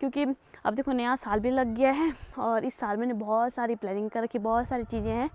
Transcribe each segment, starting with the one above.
क्योंकि अब देखो नया साल भी लग गया है और इस साल मैंने बहुत सारी प्लानिंग कर रखी, बहुत सारी चीज़ें हैं।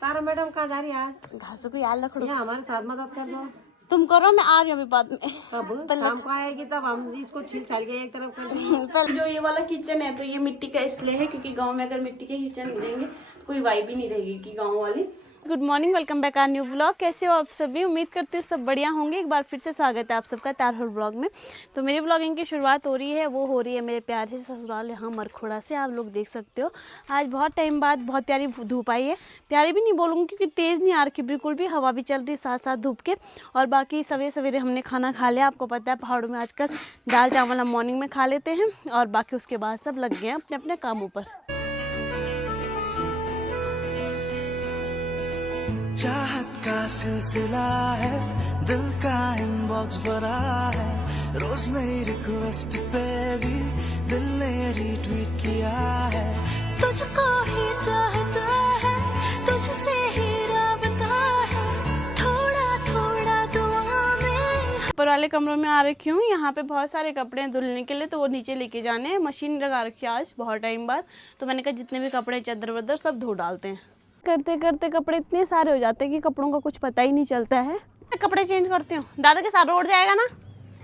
तारा मैडम कहाँ जा रही है आज? घासों को याद रखो, हमारे साथ मदद कर दो। तुम करो, मैं आ रही हूँ अभी बाद में। कब शाम को आएगी तब हम इसको छील छाल के एक तरफ कर देंगे। पहले जो ये वाला किचन है तो ये मिट्टी का इसलिए है क्योंकि गांव में अगर मिट्टी के किचन मिलेंगे कोई वाइब ही नहीं रहेगी कि गांव वाली। Good morning, welcome back our new blog. कैसे हो आप सभी? उम्मीद करती हूँ सब बढ़िया होंगे। एक बार फिर से स्वागत है आप सबका तारहोल ब्लॉग में। तो मेरी ब्लॉगिंग की शुरुआत हो रही है, वो हो रही है मेरे प्यारे से ससुराल यहाँ मरखोड़ा से। आप लोग देख सकते हो आज बहुत टाइम बाद बहुत प्यारी धूप आई है। प्यारी भी नहीं बोलूँगी क्योंकि तेज़ नहीं आ रखी बिल्कुल भी, हवा भी चल रही साथ साथ धूप के। और बाकी सवेरे सवेरे हमने खाना खा लिया। आपको पता है पहाड़ों में आजकल दाल चावल हम मॉर्निंग में खा लेते हैं और बाकी उसके बाद सब लग गए हैं अपने अपने कामों पर। चाहत का सिलसिला है, दिल का इनबॉक्स भरा है, रोज नई रिक्वेस्ट पे भी दिल ने रीट्वीट किया है। तुझको ही चाहता है, तुझसे ही राबता है, थोड़ा थोड़ा दुआ में। ऊपर वाले कमरों में आ रखी हूँ। यहाँ पे बहुत सारे कपड़े हैं धुलने के लिए, तो वो नीचे लेके जाने हैं। मशीन लगा रखी है आज बहुत टाइम बाद, तो मैंने कहा जितने भी कपड़े चादर वादर सब धो डालते हैं। करते करते कपड़े इतने सारे हो जाते हैं कि कपड़ों का कुछ पता ही नहीं चलता है। मैं कपड़े चेंज करती हूँ, दादा के साथ रोड जाएगा ना।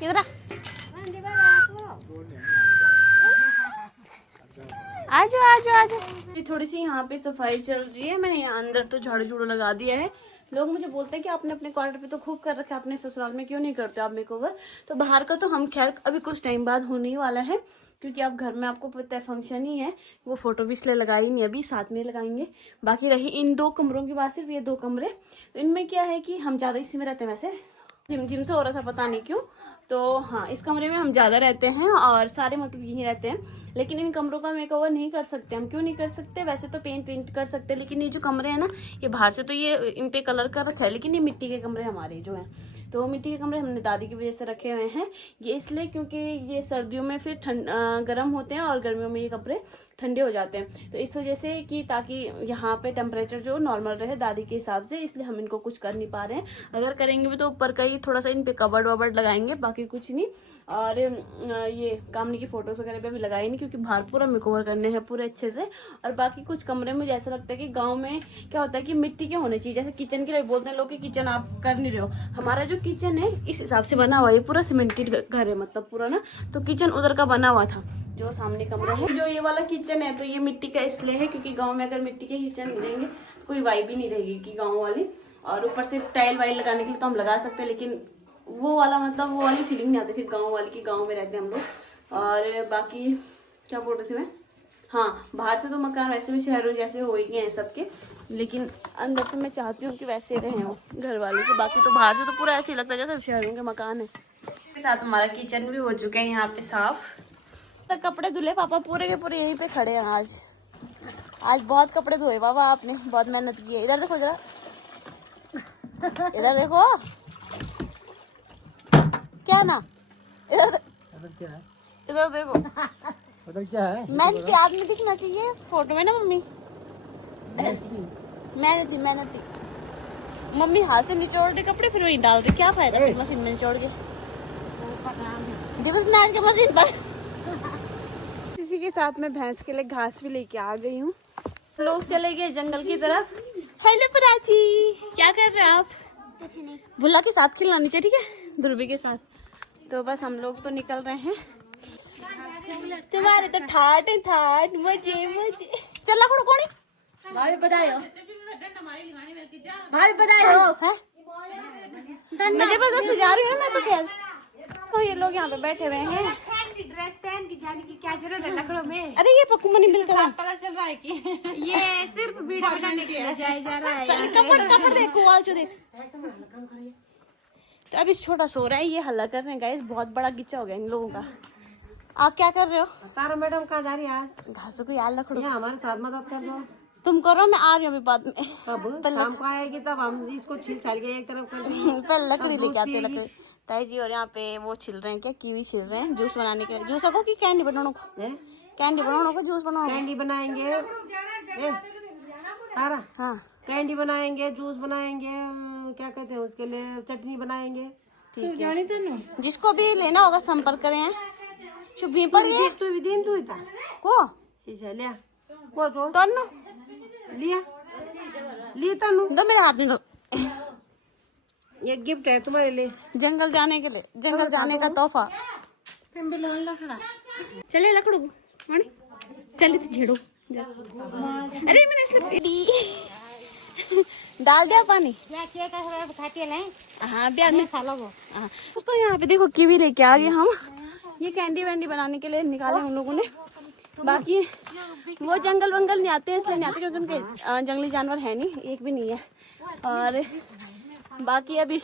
इधर आजो आजो आजो। थोड़ी सी यहाँ पे सफाई चल रही है। मैंने यहाँ अंदर तो झाड़ू झूड़ू लगा दिया है। लोग मुझे बोलते हैं कि आपने अपने क्वार्टर पे तो खूब कर रखा है, अपने ससुराल में क्यों नहीं करते आप मेकओवर? तो बाहर का तो हम खैर अभी कुछ टाइम बाद होने ही वाला है, क्योंकि अब घर में आपको पता है फंक्शन ही है। वो फोटो भी इसलिए लगाई नहीं, अभी साथ में लगाएंगे। बाकी रही इन दो कमरों की बात, सिर्फ ये दो कमरे। तो इनमें क्या है कि हम ज़्यादा इसी में रहते हैं। वैसे जिम से हो रहा था पता नहीं क्यों, तो हाँ इस कमरे में हम ज़्यादा रहते हैं और सारे मतलब यहीं रहते हैं। लेकिन इन कमरों का मेकओवर नहीं कर सकते हम। क्यों नहीं कर सकते? वैसे तो पेंट कर सकते हैं, लेकिन ये जो कमरे हैं ना, ये बाहर से तो ये इन पे कलर कर रखा है, लेकिन ये मिट्टी के कमरे हमारे जो हैं, तो मिट्टी के कमरे हमने दादी की वजह से रखे हुए हैं। ये इसलिए क्योंकि ये सर्दियों में फिर गर्म होते हैं और गर्मियों में ये कपड़े ठंडे हो जाते हैं। तो इस वजह से कि ताकि यहाँ पे टेम्परेचर जो नॉर्मल रहे दादी के हिसाब से, इसलिए हम इनको कुछ कर नहीं पा रहे हैं। अगर करेंगे भी तो ऊपर का ही थोड़ा सा इन पे कबर्ड वबर्ड लगाएंगे, बाकी कुछ नहीं। और ये कामनी की फोटोज वगैरह पे भी लगाई नहीं, क्योंकि बाहर पूरा मेकओवर करने हैं पूरे अच्छे से। और बाकी कुछ कमरे में जैसा लगता है कि गांव में क्या होता है कि मिट्टी के होने चाहिए। जैसे किचन के लिए बोलते हैं लोग कि किचन आप कर नहीं रहे हो, हमारा जो किचन है इस हिसाब से बना हुआ है। पूरा सीमेंटेड घर है मतलब पूरा ना, तो किचन उधर का बना हुआ था जो सामने कमरा है। जो ये वाला किचन है तो ये मिट्टी का इसलिए है क्योंकि गाँव में अगर मिट्टी के किचन मिलेंगे कोई वाइब ही नहीं रहेगी कि गाँव वाली। और ऊपर से टाइल वाइल लगाने के लिए तो हम लगा सकते हैं, लेकिन वो वाला मतलब वो वाली फीलिंग नहीं आती फिर गांव वाली की। गांव में रहते हैं हम लोग। और बाकी क्या बोल रहे थे मैं? हाँ, बाहर से तो मकान वैसे भी शहरों जैसे हो ही गए हैं सबके, लेकिन अंदर से मैं चाहती हूँ कि वैसे रहे हो घर वाले से। बाकी तो बाहर से तो पूरा ऐसे ही लगता है जैसे शहरों के मकान है। इसके साथ हमारा किचन भी हो चुका है यहाँ पे साफ। तो कपड़े धुले पापा पूरे के पूरे यहीं पे खड़े हैं। आज बहुत कपड़े धोए बाबा आपने, बहुत मेहनत की है। इधर देखो जरा, इधर देखो क्या ना, इधर क्या है? इधर देखो उधर क्या है? मेहनती आदमी दिखना चाहिए फोटो में ना मम्मी। मेहनती मम्मी हाथ से निचोड़ रही कपड़े फिर वहीं डाल रही। क्या फायदा फिर मशीन में निचोड़ के? दिवस नाच के मशीन पर। इसी के साथ मैं भैंस के लिए घास भी लेके आ गई हूँ। लोग चले गए जंगल की तरफ। हेलो प्राची, क्या कर रहे हैं आप? कुछ नहीं, भुल्ला के साथ खेलना नीचे, ठीक है, ध्रुवी के साथ। तो बस हम लोग तो निकल रहे हैं। तुम्हारे तो ठाट मजे मजे। चल ला कोड़ी भाई बधाई हो। मैं जबरदस्त जा रही हूँ ना मैं तो खेल। तो ये लोग यहाँ पे बैठे हुए हैं। ड्रेस पहन के जाने की क्या जरूरत है लखनऊ में? अरे ये पक्कू मनी मिलता है, पता चल रहा है कि ये सिर्फ वीडियो बनाने के लिए जाया जा रहा है। कपड़ देखो आवाज देख। तो अब इस छोटा सो रहा है, ये हल्ला कर रहे हैं गाइस। बहुत बड़ा गिच्चा हो गया इन लोगों का। आप क्या कर रहे हो? तारा मैडम कहाँ जा रही है आज? घासों को याद रखो, हमारे साथ मदद कर दो। तुम करो, मैं आ रही हूँ अभी बाद में। कब शाम को आएगी तब हम इसको छील छाल के एक तरफ कर देंगे। पहले लकड़ी लेके आते हैं, लकड़ी ताई जी। और यहाँ पे वो छिल रहे हैं, क्या कीवी छिल रहे हैं जूस बनाने के लिए। जूस को कि कैंडी बनाने को? कैंडी बनाने को, जूस बनाने को? कैंडी बनाएंगे तारा। हाँ, कैंडी बनाएंगे, जूस बनाएंगे, क्या कहते हैं उसके लिए चटनी बनाएंगे। ठीक है, जिसको भी लेना होगा संपर्क करें हैं। चुप्पी पड़ गई तू भी दिन तू था को शीशा लिया वो जो तन्नू लिया तनु दो मेरे हाथ में दो। ये गिफ्ट है तुम्हारे लिए। जंगल जाने के लिए, जंगल जाने का तोहफा। चले लकड़ू मानी चले तो छेड़ो। अरे मैंने इसलिए डाल दिया पानी। हाँ ब्याह में खा लो। हाँ तो यहाँ पे देखो कीवी लेके आ गए हम। ये कैंडी वैंडी बनाने के लिए निकाले हम लोगों ने। बाकी वो जंगल वंगल नहीं आते इसलिए नहीं आते क्योंकि उनके जंगली जानवर है नहीं, एक भी नहीं है। और बाकी अभी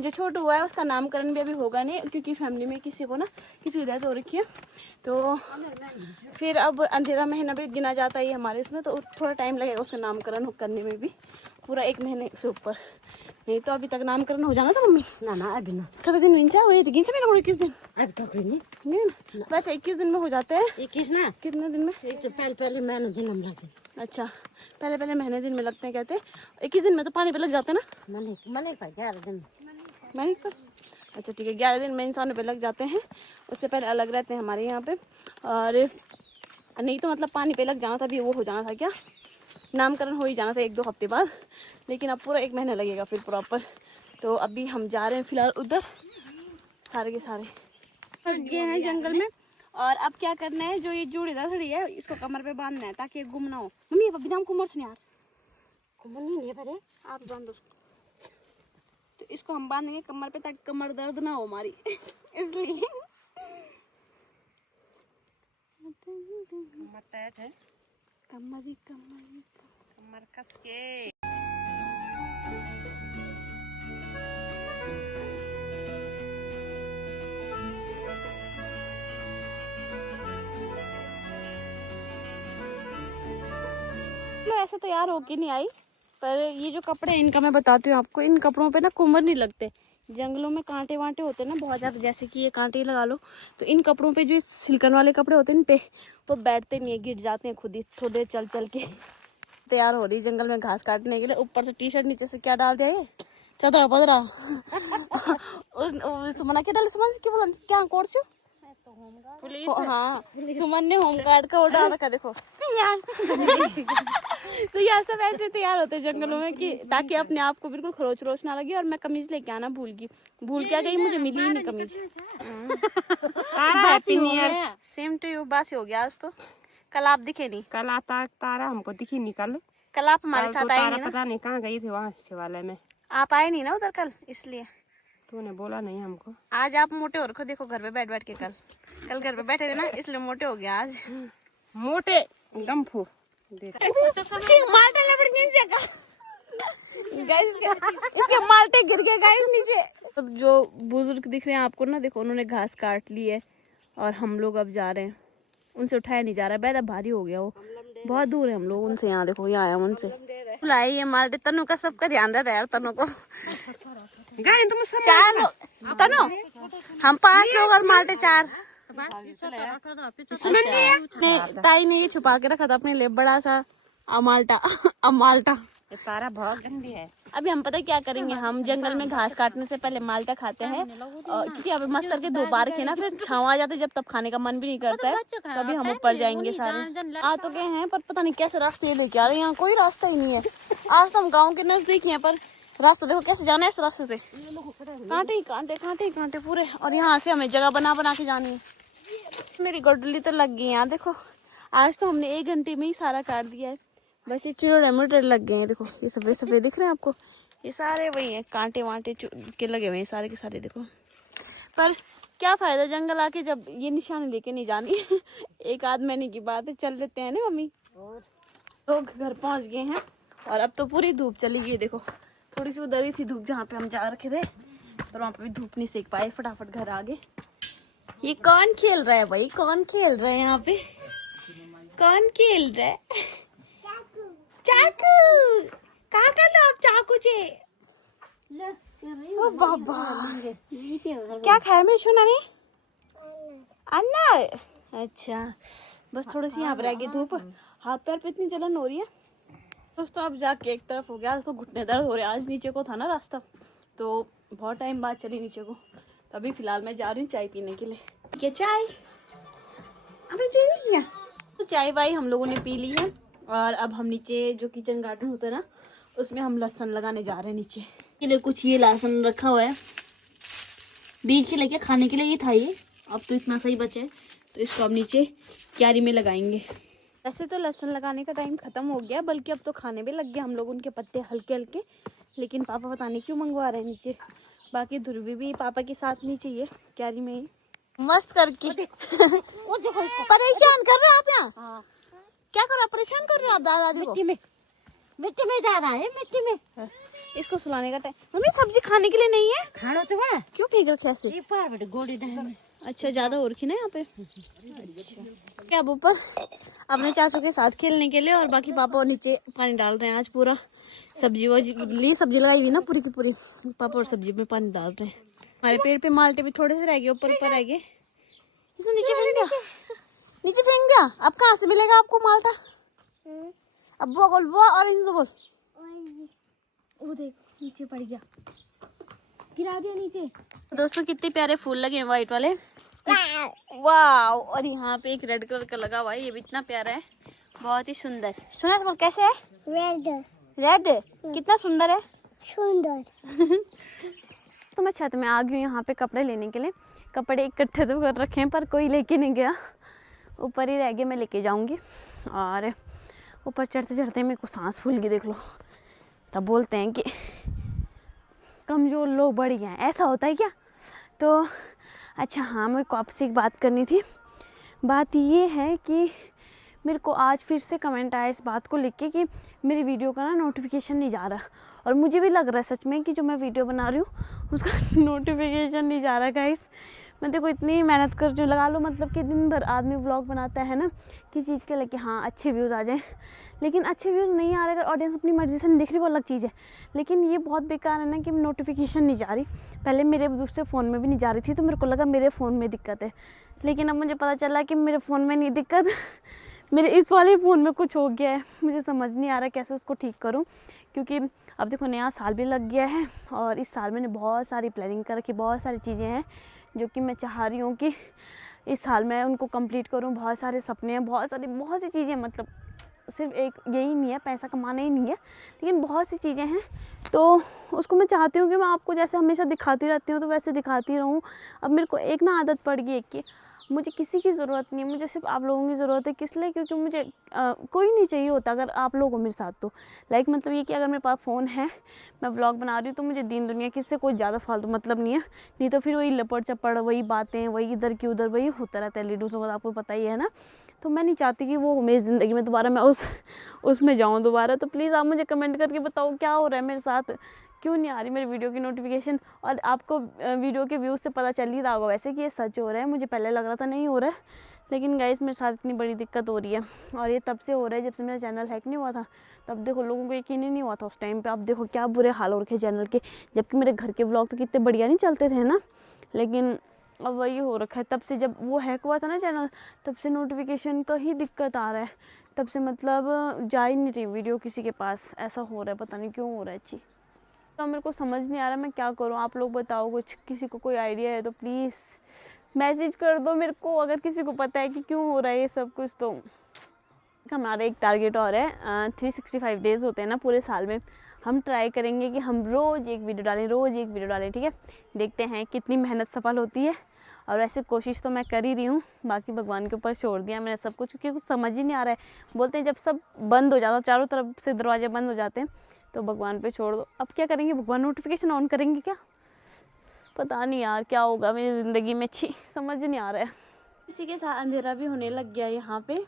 जो छोटू हुआ है उसका नामकरण भी अभी होगा नहीं क्योंकि फैमिली में किसी को ना किसी की डेथ हो रखी है। तो फिर अब अंधेरा महीना भी गिना जाता है हमारे इसमें, तो थोड़ा टाइम लगेगा उसका नामकरण करने में भी, पूरा 1 महीने से ऊपर। नहीं तो अभी तक नामकरण हो जाना था मम्मी। ना अभी ना कभी दिन विंचा हुए थे गिनचा मेरा 21 दिन अभी तक नहीं ना बस 21 दिन में हो जाते हैं। 21 ना कितने दिन में? एक तो पहले महीने दिन हम लगते। अच्छा पहले महीने दिन में लगते हैं कहते हैं। 21 दिन में तो पानी पे लग जाते हैं ना। मने पर 11 दिन मैंने पर अच्छा ठीक है 11 दिन में इंसानों पे लग जाते हैं। उससे पहले अलग रहते हैं हमारे यहाँ पे। और नहीं तो मतलब पानी पे लग जाना था, अभी वो हो जाना था क्या, नामकरण हो ही जाना था 1-2 हफ्ते बाद। लेकिन अब पूरा 1 महीना लगेगा फिर प्रॉपर। तो अभी हम जा रहे हैं फिलहाल उधर, सारे के सारे फंस गए हैं जंगल में। और अब क्या करना है, जो ये जोड़ीदार खड़ी है इसको कमर पे बांधना है ताकि ये गुम ना हो। मम्मी अभी नाम कुमर से यार कुमर नहीं है पर आप बांधो। तो इसको हम बांधेंगे कमर पे ताकि कमर दर्द ना हो हमारी इसलिए कमर कस के मैं ऐसे तैयार होके नहीं आई, पर ये जो कपड़े हैं इनका मैं बताती हूँ आपको। इन कपड़ों पे ना कुमर नहीं लगते। जंगलों में कांटे वांटे होते हैं ना बहुत ज़्यादा, जैसे कि ये कांटे लगा लो, तो इन कपड़ों पे जो सिल्कन वाले कपड़े होते हैं इन पे वो बैठते नहीं है, गिर जाते हैं खुद ही थोड़ी देर चल चल के। तैयार हो रही जंगल में घास काटने के लिए। ऊपर से टी-शर्ट, नीचे से क्या डाल दिया ये चदरा पदरा उस सुमना क्या डाले, सुमन क्या बोला क्या कोर्स पुलिस। हाँ सुमन ने होमगार्ड का वो डाल रखा देखो यार तो यह सब ऐसे तैयार होते हैं जंगलों में कि ताकि अपने आप को बिल्कुल खरोच रोच ना लगे। और मैं कमीज लेके आना भूल क्या गई, मुझे मिली ही नहीं कमीज। सेम टू यू, बासी हो गया आज तो। कल आप दिखे नहीं। कल आता तारा हमको दिखी नहीं। कल आप हमारे साथ आए नहीं ना, पता नहीं कहाँ गई थी वहाँ शिवालय में। आप आए नहीं ना उधर कल, इसलिए तूने बोला नहीं हमको। आज आप मोटे हो रखो, देखो घर पे बैठ के। कल घर पे बैठे थे ना इसलिए मोटे हो गया आज। मोटे गम्फू माल्टे लकड़ी नीचे का इसके माल्टे गिर गए गाइस नीचे। तो जो बुजुर्ग दिख रहे हैं आपको ना, देखो उन्होंने घास काट ली है और हम लोग अब जा रहे हैं। उनसे उठाया नहीं जा रहा है, बेहद भारी हो गया वो, बहुत दूर है हम लोग उनसे। यहाँ देखो यहाँ आया उनसे बुलाए ये माल्टे। तनु का सबका ध्यान रहता है यार, तनु को। चार लोग तनु, हम 5 लोग और माल्टे 4। ताई ने ये छुपा के रखा था अपने लिए बड़ा सा माल्टा। तारा बहुत गंदी है। अभी हम पता क्या करेंगे, हम जंगल में घास काटने से पहले माल्टा खाते हैं क्योंकि अभी मस्त करके 2 बार के ना फिर छाँव आ जाते, जब तब खाने का मन भी नहीं करता है। तभी हम ऊपर जाएंगे सारे। आ तो गए हैं पर पता नहीं कैसे रास्ते लेके आ रहे हैं, यहाँ कोई रास्ता ही नहीं है। आज तो हम गाँव के नजदीक हैं पर रास्ता देखो कैसे जाना है इस रास्ते से, कांटे पूरे। और यहाँ से हमें जगह बना के जानी है। मेरी गोडली तो लग गई यहाँ देखो। आज तो हमने 1 घंटे में ही सारा काट दिया है। बस ये चिड़े मोटे लग गए हैं, देखो ये सफेद दिख रहे हैं आपको, ये सारे वही हैं, कांटे वांटे के लगे हुए हैं सारे के सारे देखो। पर क्या फायदा जंगल आके जब ये निशानी लेके नहीं जानी एक आध महीने की बात है, चल लेते हैं ना मम्मी। लोग घर पहुंच गए हैं और अब तो पूरी धूप चली गई। देखो थोड़ी सी उधर ही थी धूप जहाँ पे हम जा रखे थे, पर वहाँ पे भी धूप नहीं सेक पाए, फटाफट घर आ गए। ये कौन खेल रहा है भाई, कौन खेल रहा है यहाँ पे, कौन खेल रहा है? चाकू कहाँ कर लो आप चाकू से? ओ बाबा क्या खाया मैं सुना नहीं, अन्ना। अच्छा बस थोड़ी सी यहाँ पर आ गई धूप, हाथ पैर पे इतनी जलन हो रही है दोस्तों अब जाके एक तरफ हो गया, तो घुटने दर्द हो रहे। आज नीचे को था ना रास्ता, तो बहुत टाइम बाद चली नीचे को। तो अभी फिलहाल मैं जा रही हूँ चाय पीने के लिए। क्या चाय? अभी चाय नहीं किया तो चाय वाई हम लोगों ने पी ली है। और अब हम नीचे जो किचन गार्डन होता है ना, उसमें हम लहसुन लगाने जा रहे हैं नीचे के लिए। कुछ ये लहसुन रखा हुआ है बीज के लेके खाने के लिए, ये था ये। अब तो इतना सही बचा है, तो इसको अब नीचे क्यारी में लगाएंगे। वैसे तो लहसुन लगाने का टाइम खत्म हो गया, बल्कि अब तो खाने भी लग गए हम लोग उनके पत्ते हल्के हल्के। लेकिन पापा पता नहीं क्यों मंगवा रहे हैं नीचे। बाकी ध्रुवी भी पापा के साथ नीचे ही है क्यारी में ही मस्त करके। वो देखो इसको परेशान कर रहे हो आप यहाँ। हाँ। क्या कर रहे हो? परेशान कर रहे हो आप दादा दादी को? मिट्टी में जा रहा है, मिट्टी में। इसको सुलाने का टाइम। मम्मी सब्जी खाने के लिए नहीं है? खाना तो है। क्यों फेंक रखे ऐसे? ये पार बेटे गोली दहन। अच्छा ज्यादा हो रखी ना यहाँ पे। क्या अब ऊपर अपने चाचू के साथ खेलने के लिए, और बाकी पापा और नीचे पानी डाल रहे हैं। आज पूरा सब्जी वजी सब्जी लगाई हुई ना पूरी की पूरी, पापा और सब्जी में पानी डाल रहे हैं। हमारे पेड़ पे माल्टे भी थोड़े से रह गए, ऊपर ऊपर रह गए। इसे नीचे फेंक गया, नीचे फेंक गया। अब कहाँ से मिलेगा आपको माल्टा? अब बुआ बोल, बुआ ऑरेंज बोल। वो देख नीचे पड़ गया, गिरा दिया नीचे। दोस्तों कितने प्यारे फूल लगे हैं वाइट वाले, वाह। और यहाँ पे एक रेड कलर का लगा हुआ है, ये भी इतना प्यारा है, बहुत ही सुंदर। सुना बोल कैसे है? रेड रेड कितना सुंदर है, सुंदर। तो मैं छत में आ गई हूँ यहाँ पे कपड़े लेने के लिए। कपड़े इकट्ठे तो कर रखे हैं पर कोई लेके नहीं गया, ऊपर ही रह गए। मैं लेके जाऊँगी। और ऊपर चढ़ते चढ़ते मेरे को सांस फूल गई, देख लो। तब बोलते हैं कि कमज़ोर लोग बढ़ गए हैं, ऐसा होता है क्या? तो अच्छा हाँ, मेरे को आपसे एक बात करनी थी। बात ये है कि मेरे को आज फिर से कमेंट आया इस बात को लेके कि मेरी वीडियो का ना नोटिफिकेशन नहीं जा रहा। और मुझे भी लग रहा है सच में कि जो मैं वीडियो बना रही हूँ उसका नोटिफिकेशन नहीं जा रहा गाइस। मैं देखो इतनी मेहनत कर रही हूँ, लगा लो मतलब कि दिन भर आदमी व्लॉग बनाता है ना किसी चीज़ के लेके, हाँ अच्छे व्यूज़ आ जाएँ, लेकिन अच्छे व्यूज़ नहीं आ रहे। अगर ऑडियंस अपनी मर्ज़ी से नहीं दिख रही वो अलग चीज़ है, लेकिन ये बहुत बेकार है ना कि नोटिफिकेशन नहीं जा रही। पहले मेरे दूसरे फ़ोन में भी नहीं जा रही थी, तो मेरे को लगा मेरे फ़ोन में दिक्कत है, लेकिन अब मुझे पता चला कि मेरे फ़ोन में नहीं दिक्कत, मेरे इस वाले फ़ोन में कुछ हो गया है। मुझे समझ नहीं आ रहा कैसे उसको ठीक करूं, क्योंकि अब देखो नया साल भी लग गया है और इस साल मैंने बहुत सारी प्लानिंग कर रखी, बहुत सारी चीज़ें हैं जो कि मैं चाह रही हूँ कि इस साल मैं उनको कंप्लीट करूँ। बहुत सारे सपने हैं, बहुत सी चीज़ें, मतलब सिर्फ एक यही नहीं है, पैसा कमाना ही नहीं है, लेकिन बहुत सी चीज़ें हैं। तो उसको मैं चाहती हूँ कि मैं आपको जैसे हमेशा दिखाती रहती हूँ तो वैसे दिखाती रहूँ। अब मेरे को एक ना आदत पड़ गई है कि मुझे किसी की ज़रूरत नहीं है, मुझे सिर्फ आप लोगों की ज़रूरत है। किस लिए? क्योंकि मुझे कोई नहीं चाहिए होता अगर आप लोग हो मेरे साथ। तो लाइक मतलब ये कि अगर मेरे पास फ़ोन है, मैं व्लॉग बना रही हूँ, तो मुझे दीन दुनिया किससे कोई ज़्यादा फालतू मतलब नहीं है। नहीं तो फिर वही लपड़ चपड़, वही बातें, वही इधर की उधर, वही होता रहता है लेडीज़ों का, आपको पता ही है ना। तो मैं नहीं चाहती कि वो मेरी ज़िंदगी में दोबारा मैं उसमें जाऊँ दोबारा। तो प्लीज़ आप मुझे कमेंट करके बताओ क्या हो रहा है मेरे साथ, क्यों नहीं आ रही मेरी वीडियो की नोटिफिकेशन। और आपको वीडियो के व्यूज़ से पता चल ही रहा होगा वैसे कि ये सच हो रहा है। मुझे पहले लग रहा था नहीं हो रहा है, लेकिन गाइस मेरे साथ इतनी बड़ी दिक्कत हो रही है, और ये तब से हो रहा है जब से मेरा चैनल हैक नहीं हुआ था। तब देखो लोगों को यकीन ही नहीं हुआ था उस टाइम पे। अब देखो क्या बुरे हाल हो रखे चैनल के, जबकि मेरे घर के व्लॉग तो कितने बढ़िया नहीं चलते थे ना, लेकिन अब वही हो रखा है। तब से जब वो हैक हुआ था ना चैनल, तब से नोटिफिकेशन का ही दिक्कत आ रहा है। तब से मतलब जा ही नहीं रही वीडियो किसी के पास, ऐसा हो रहा है, पता नहीं क्यों हो रहा है। अच्छी तो मेरे को समझ नहीं आ रहा मैं क्या करूँ। आप लोग बताओ, कुछ किसी को कोई आइडिया है तो प्लीज़ मैसेज कर दो मेरे को, अगर किसी को पता है कि क्यों हो रहा है ये सब कुछ। तो हमारा एक टारगेट और है, 365 डेज़ होते हैं ना पूरे साल में, हम ट्राई करेंगे कि हम रोज़ एक वीडियो डालें, ठीक है। देखते हैं कितनी मेहनत सफल होती है, और ऐसे कोशिश तो मैं कर ही रही हूँ। बाकी भगवान के ऊपर छोड़ दिया मैंने सब कुछ, क्योंकि कुछ समझ ही नहीं आ रहा है। बोलते हैं जब सब बंद हो जाता, चारों तरफ से दरवाजे बंद हो जाते हैं, तो भगवान पे छोड़ दो। अब क्या करेंगे, भगवान नोटिफिकेशन ऑन करेंगे क्या? पता नहीं यार क्या होगा मेरी ज़िंदगी में, अच्छी समझ नहीं आ रहा है। इसी के साथ अंधेरा भी होने लग गया यहाँ पे।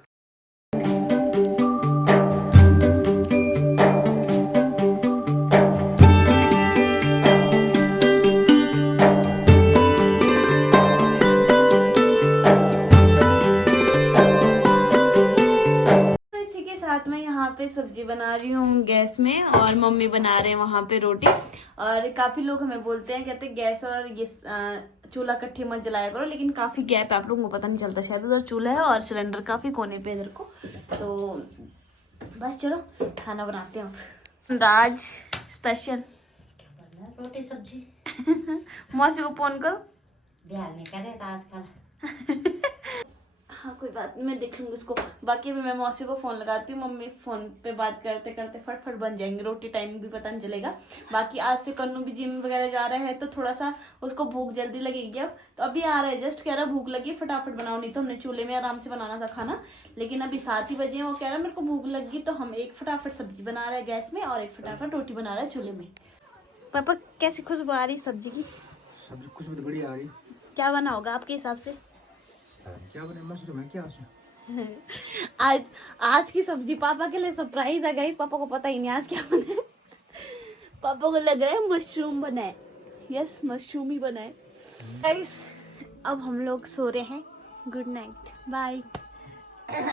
साथ में यहाँ पे सब्जी बना रही हूँ गैस में, और मम्मी बना रहे हैं वहाँ पे रोटी। और काफी लोग हमें बोलते हैं, कहते हैं गैस और ये चूल्हा इकट्ठे मत जलाया करो, लेकिन काफी गैप है, आप लोगों को पता नहीं चलता शायद। उधर चूल्हा है और सिलेंडर काफी कोने पे इधर को, तो बस चलो खाना बनाते हैं। राज स्पेशल रोटी सब्जी मौसी को फोन करो। ब्याह नहीं करे आजकल। हाँ कोई बात नहीं, मैं देख लूंगी उसको। बाकी भी मैं मौसी को फोन लगाती हूँ, मम्मी फोन पे बात करते करते फटफट बन जाएंगे, रोटी टाइम भी पता नहीं चलेगा। बाकी आज से कन्नू भी जिम वगैरह जा रहा है तो थोड़ा सा उसको भूख जल्दी लगेगी। अब तो अभी आ रहा है जस्ट, कह रहा भूख लगी फटाफट बनाओ, नहीं तो हमने चूल्हे में आराम से बनाना था खाना। लेकिन अभी 7 ही बजे हैं, वो कह रहा है मेरे को भूख लगी, तो हम एक फटाफट सब्जी बना रहे हैं गैस में और एक फटाफट रोटी बना रहा है चूल्हे में। पापा कैसी खुशबू आ रही सब्जी की? सब्जी खुशबू तो बढ़िया आ रही। क्या बना होगा आपके हिसाब से? क्या बने मशरूम है क्या उसमें? आज की सब्जी पापा के लिए सरप्राइज है गाइस, पापा को पता ही नहीं आज क्या बने। पापा को लग रहा है मशरूम बनाए। यस मशरूम ही बनाए गाइस। अब हम लोग सो रहे हैं। Good night, bye.